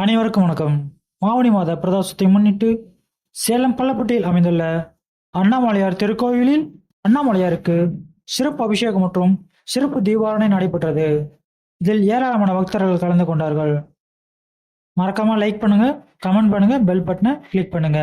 அனைவருக்கும் வணக்கம். மாவனி மாத பிரதோஷத்தை முன்னிட்டு சேலம் பள்ளப்பட்டியில் அமைந்துள்ள அண்ணாமலையார் திருக்கோவிலில் அண்ணாமலையாருக்கு சிறப்பு அபிஷேகம் மற்றும் சிறப்பு தீபாரணை நடைபெற்றது. இதில் ஏராளமான பக்தர்கள் கலந்து கொண்டார்கள். மறக்காம லைக் பண்ணுங்க, கமெண்ட் பண்ணுங்க, பெல் பட்டனை கிளிக் பண்ணுங்க.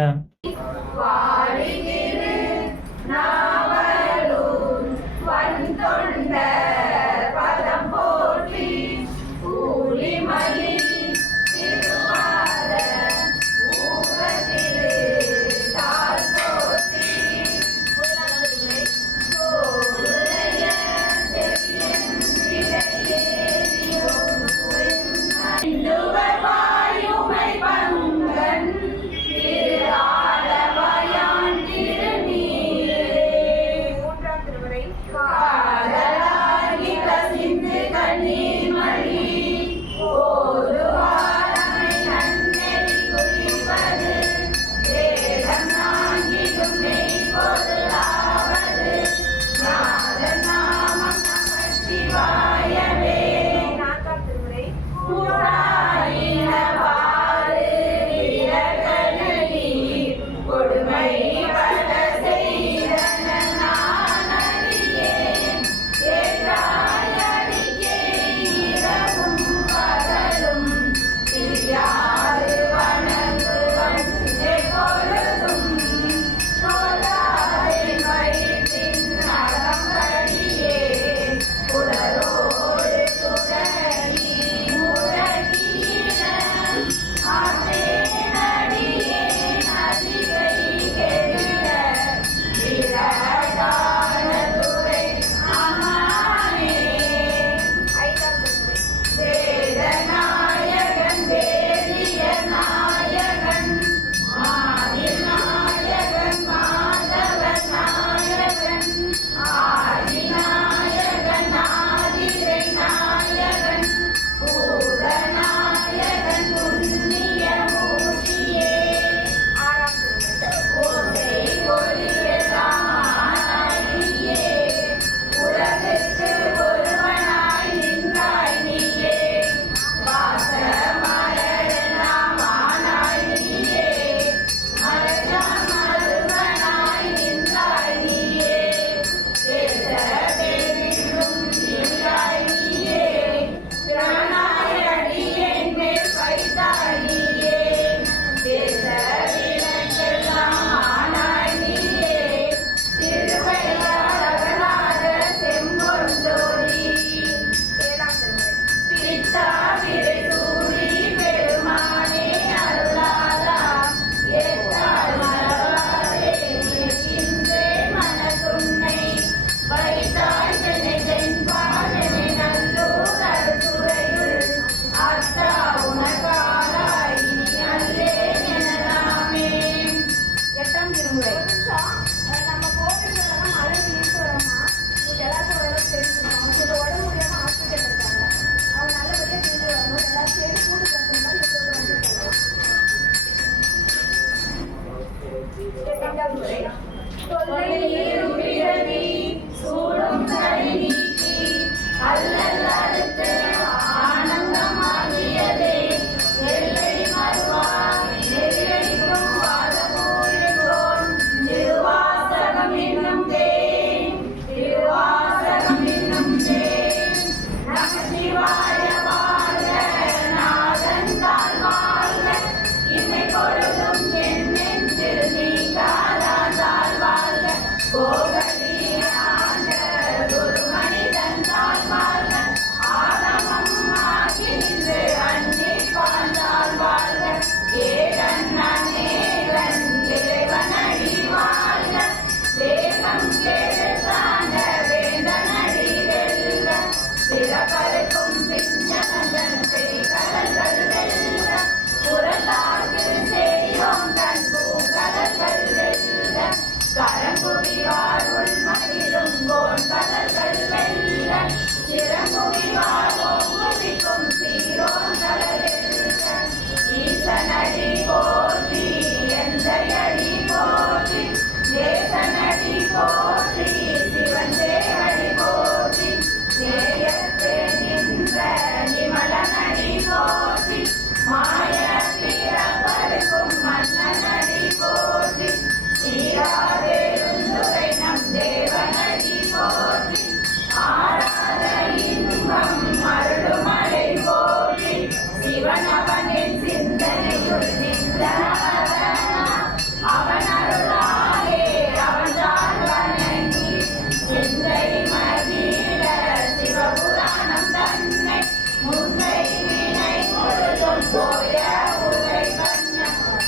சிவனவன் என் சிந்தனையுள் நின்றவனாம். அவன் அருளாலே அவன்தான் வணங்கி சிந்தை மகிழ சிவபுராணம் தன்னை முன்னை வினை முழுதும் போய உரை கண்ண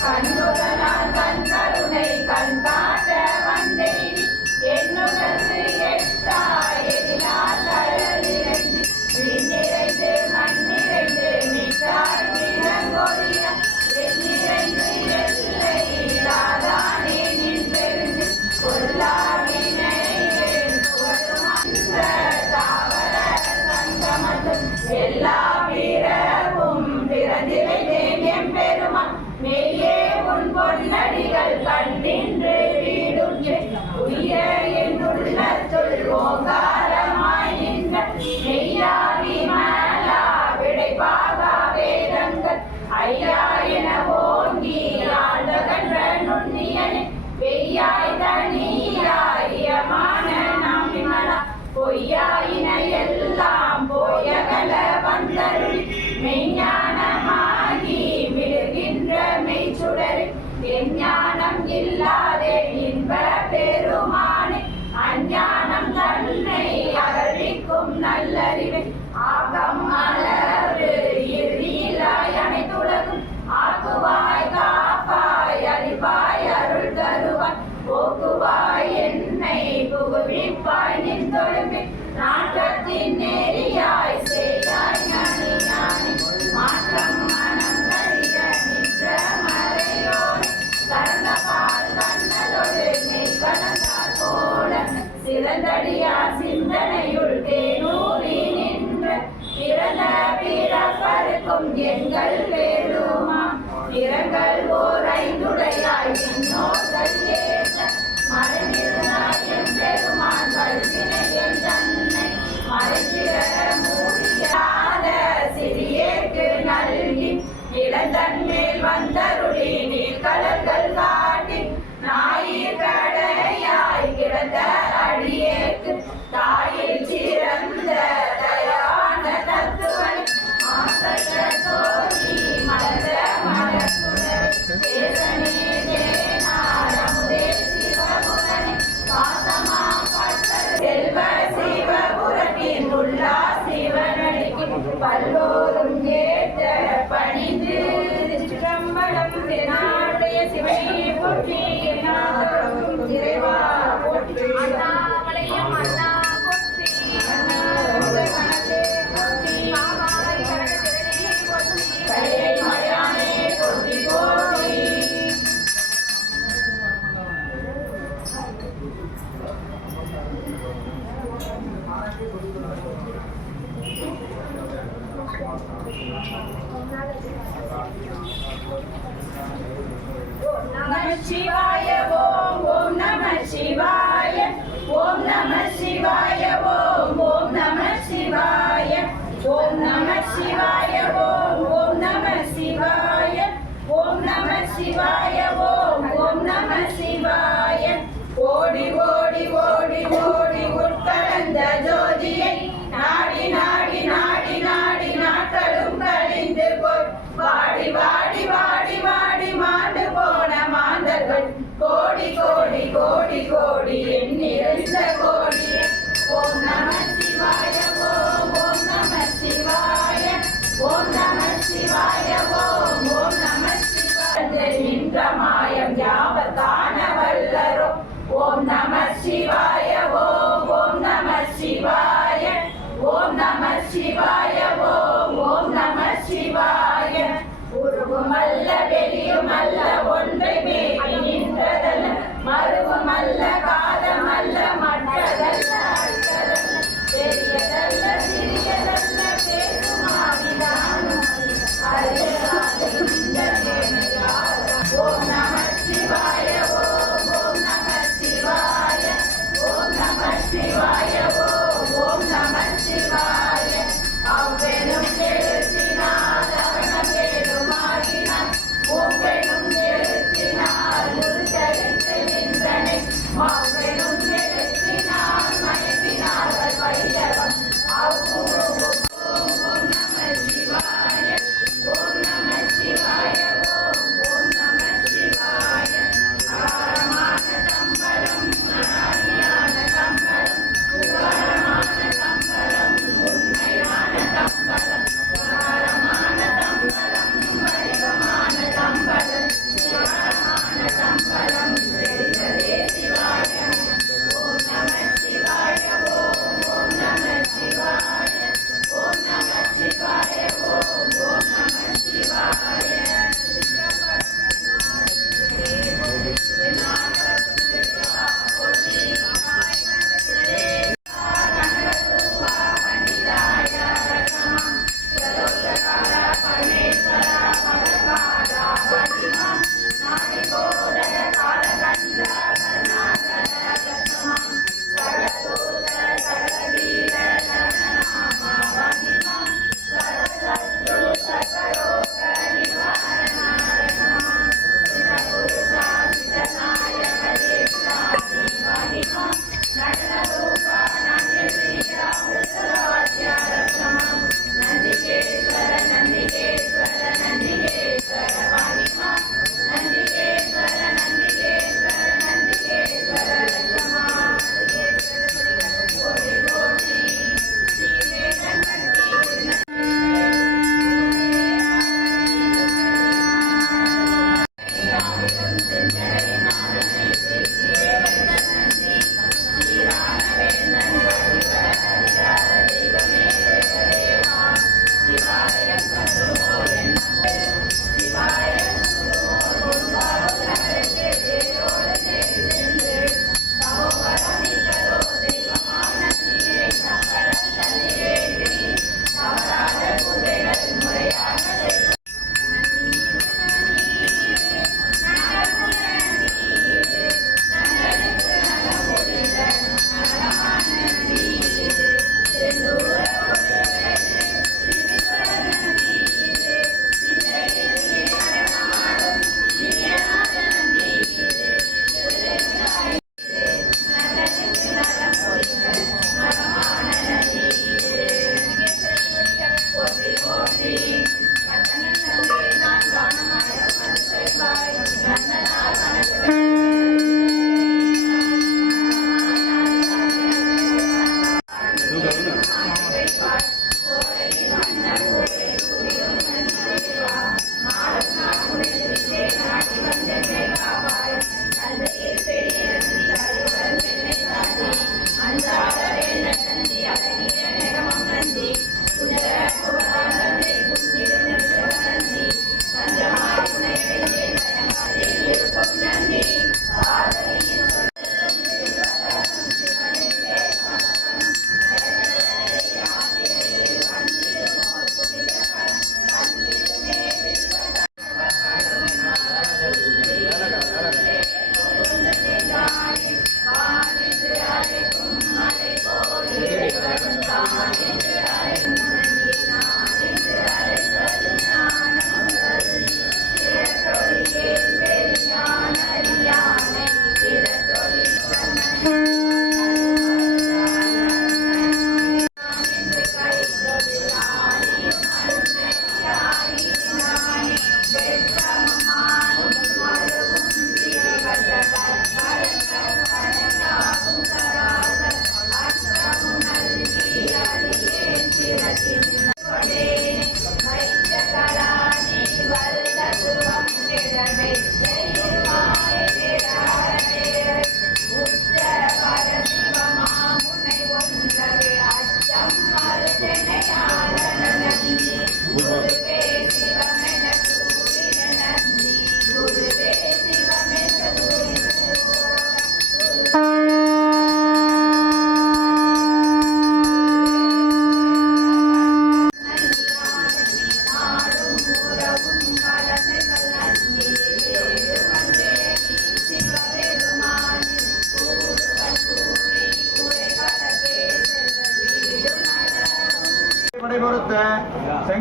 கண்ணுதலால் கண் கருணை கண் காட்ட வந்தேன் என்னுடற்கு எட்டாய் எதிலால் கடலிரண்டு விண்ணிறைந்து மண்ணிறைந்து மிக்காய் விலங்கொழிய எண்ணிறைந்து எல்லை இல்லாதானே நின்றெழுந்து கொல்லாவினைகள் புகழுமன்ற தாவர சங்கமத்தும் எல்லா பிறவும் பிறந்திலைந்தேன் எம்பெருமான் மெய்யே உன் பொன்னடிகள் கண்டின்று வீடுற்று உய்ய என்னுள்ளத்துள் ஓங்காரமாய் நின்ற மெய்யா விமலா விடைபாகா வேதங்கள் ஐயா என ஓங்கி ஆழ்ந்தகன்ற நுண்ணியனே வெய்யாய் தனியாயமான நாம் விமலா பொய்யாயின எல்லாம் போயகல வந்தருள் மெய்ஞானமாகி மிடுகின்ற மெய்ச்சுடர் எஞ்ஞானம் இல்லாதே இன்ப பெருமானே அஞ்ஞானம் தன்னை அகழிக்கும் நல்லறிவை ஆகம் அளவு இறுதியிலாய் அனைத்துலகும் ஆக்குவாய் காப்பாய் அழிப்பாய் அருள் தருவாய் போக்குவாய் என்னை புகுவிப்பாய் நின் தொழும்பில் நாட்டத்தின் நெறியாய் செய்யாய் ஞானி ஞானி மாற்றம் மனம் கழிய நின்ற மறையோடு கறந்த பால் கண்ணலோடு மெய்கணந்தார் போல சிறந்தடியார் சிந்தனையுள் தேனூரி நின்ற பிறந்த பிறப்பருக்கும் எங்கள் வேலுமாம் இரங்கள் ஓர் ஐந்துடையாய் விண்ணோர்கள் ஏற்ற மறைந்திருந்தாய் எம் பெருமான் கல்வினை என் தன்னை மறைந்திட முடியாத சிறியேற்கு நல்கி இளந்தன் மேல் வந்தருளி நீர்கடல்கள் காட்டி ஞாயிற் கடையாய் கிடந்த அடியேற்கு தாயில் சிறந்த தயான தத்துவனை மாசற்ற சோதி மலர்ந்த மலர்த்துடர் தேசனே தேனார் அமுதே சிவபுரனே பாசமா பட்டர் செல்வ சிவபுரத்தின் உள்ளா சிவனடிக்கு பல்லோரும் ஏற்ற பணிந்து சிற்றம்பலம் திருநாளுடைய சிவனை போற்றி நாதரும் இறைவா போற்றி அண்ணாமலையும் அண்ணா போற்றி கணக்கே போற்றி மாமாய் கனகத்திரனே போற்றி கையை மயானே போற்றி போற்றி. நம சிவாய ஓம் ஓம் நம சிவாய ஓம் நம சிவாய ஓம் ஓம் நம சிவாய ஓம் நம சிவாய ஓம் ஓம் நம சிவாய ஓம் நம சிவாய ஓம் ஓம் நம சிவாய. ஓடி ஓடி ஓடி ஓடி உட்கலந்த ஜோதியை நாடி நாடி நாடி நாடி நாட்களும் கழிந்து போய் வாடி வாடி வாடி வாடி மாண்டு போன மாந்தர்கள் கோடி கோடி கோடி கோடி எண்ணிருந்த கோடியே. ஓம் நம சிவாய ஓம் ஓம் நம சிவாய ஓம் நம சிவாய ஓம் ஓம் நம சிவாய நின்ற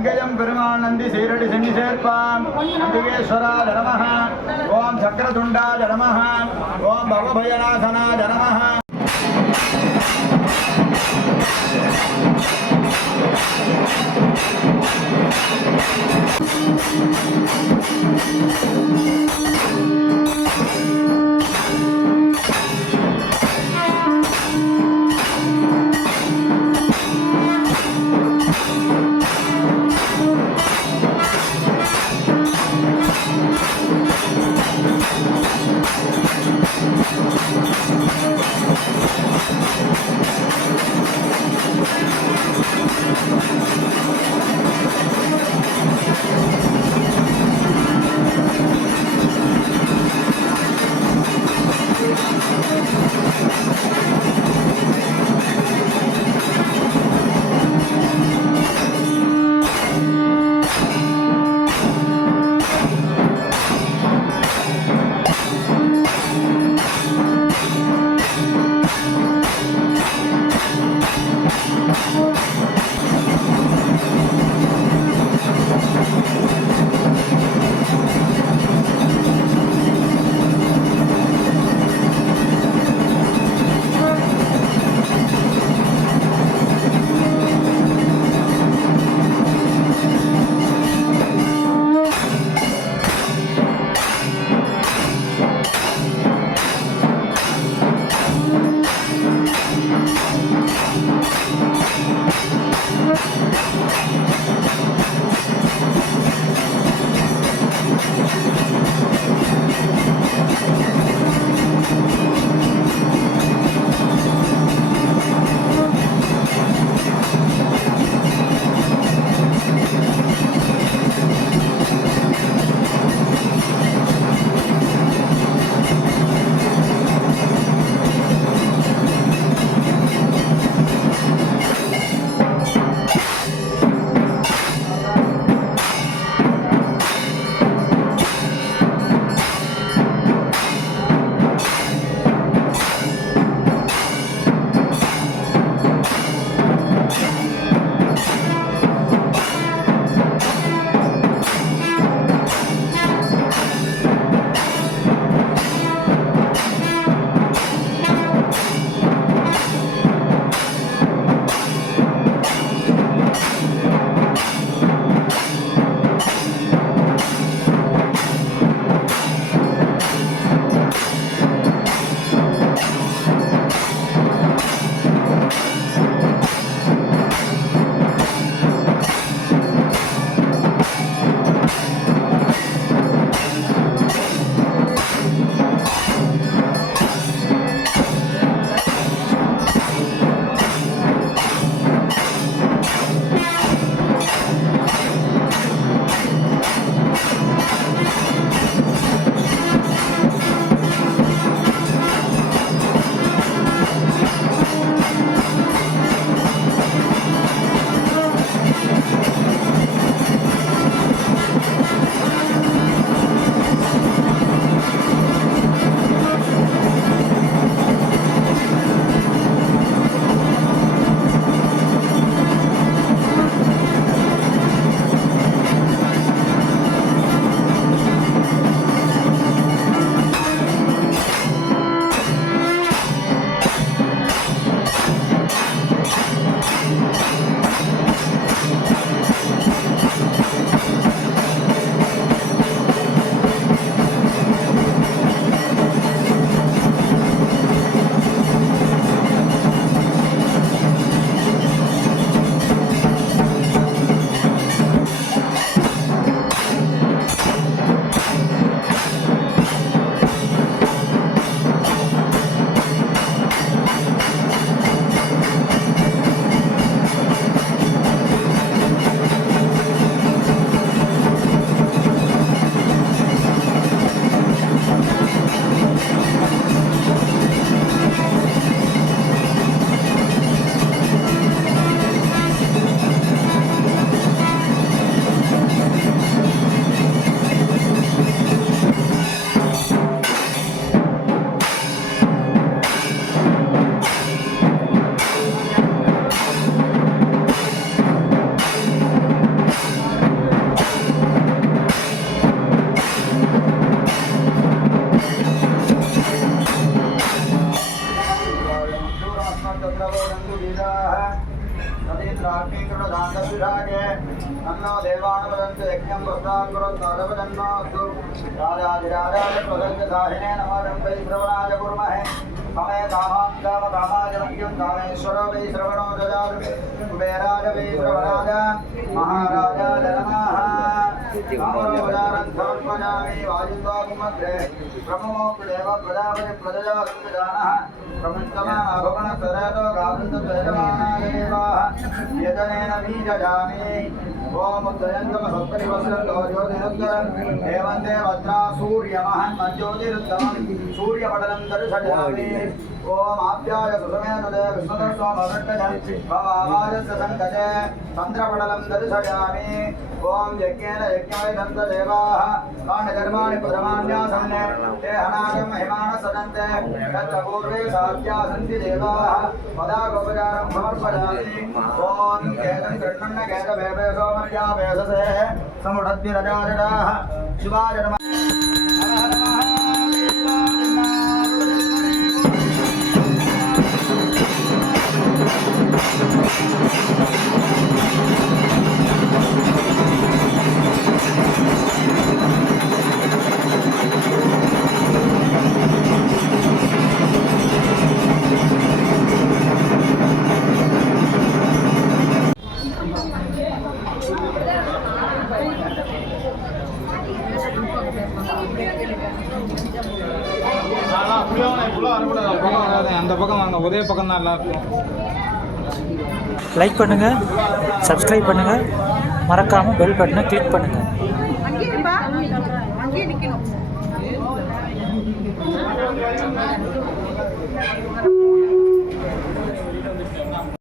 வெங்கயம் பெருமாள் நந்தி சீரடி சென்னி சேர்ப்பான் நந்திகேஸ்வராய நமः ஓம் சக்கரதுண்டாய நமः ஓம் பவபயநாசனாய நமः सर्वजन्मास्तु राजाधिराजाय स्वदर्शसाहिने नमः वै श्रवणाय कुर्महे हमें कामां काम कामाय मह्यं कामेश्वर वै श्रवणो ददातु कुबेराय वै श्रवणाय महाराजाय नमः अमरोजानं समर्पयामि वायुद्वाकुमध्ये ब्रह्मोक्तदेव प्रजापति प्रजया सुजानः प्रपञ्चमाभवनसरतो गावन्तजयमानाय देवाः यजनेन बीजजामि ओम उदयन्तमसत्परिवस्रन्तो ज्योतिरुत्तरं हेमन्ते भद्रा सूर्यमहन् मज्योतिरुत्तमं सूर्यपटलं दर्शयामि ओम आप्याय सुसमेनुदे विष्णुदस्वामवृट्टजं भवावाजस्य सङ्कटे चन्द्रपटलं दर्शयामि ओम यज्ञेन यज्ञाय दन्तदेवाः काण्डकर्माणि प्रथमान्यासन्ने ते हनागं महिमानः सदन्ते तत्र पूर्वे साध्या सन्ति देवाः पदागोपचारं समर्पयामि ओम केतं कृष्णन्न केतवेपे सोमर्यापेससे समुढद्भिरजाजडाः शिवाय नमः हर हर அந்த பக்கம் வாங்க ஒரே பக்கம் தான் எல்லாருக்கும் லைக் பண்ணுங்கள், சப்ஸ்கிரைப் பண்ணுங்கள், மறக்காமல் பெல் பட்டனை கிளிக் பண்ணுங்கள். அங்கேயே நிற்கணும்.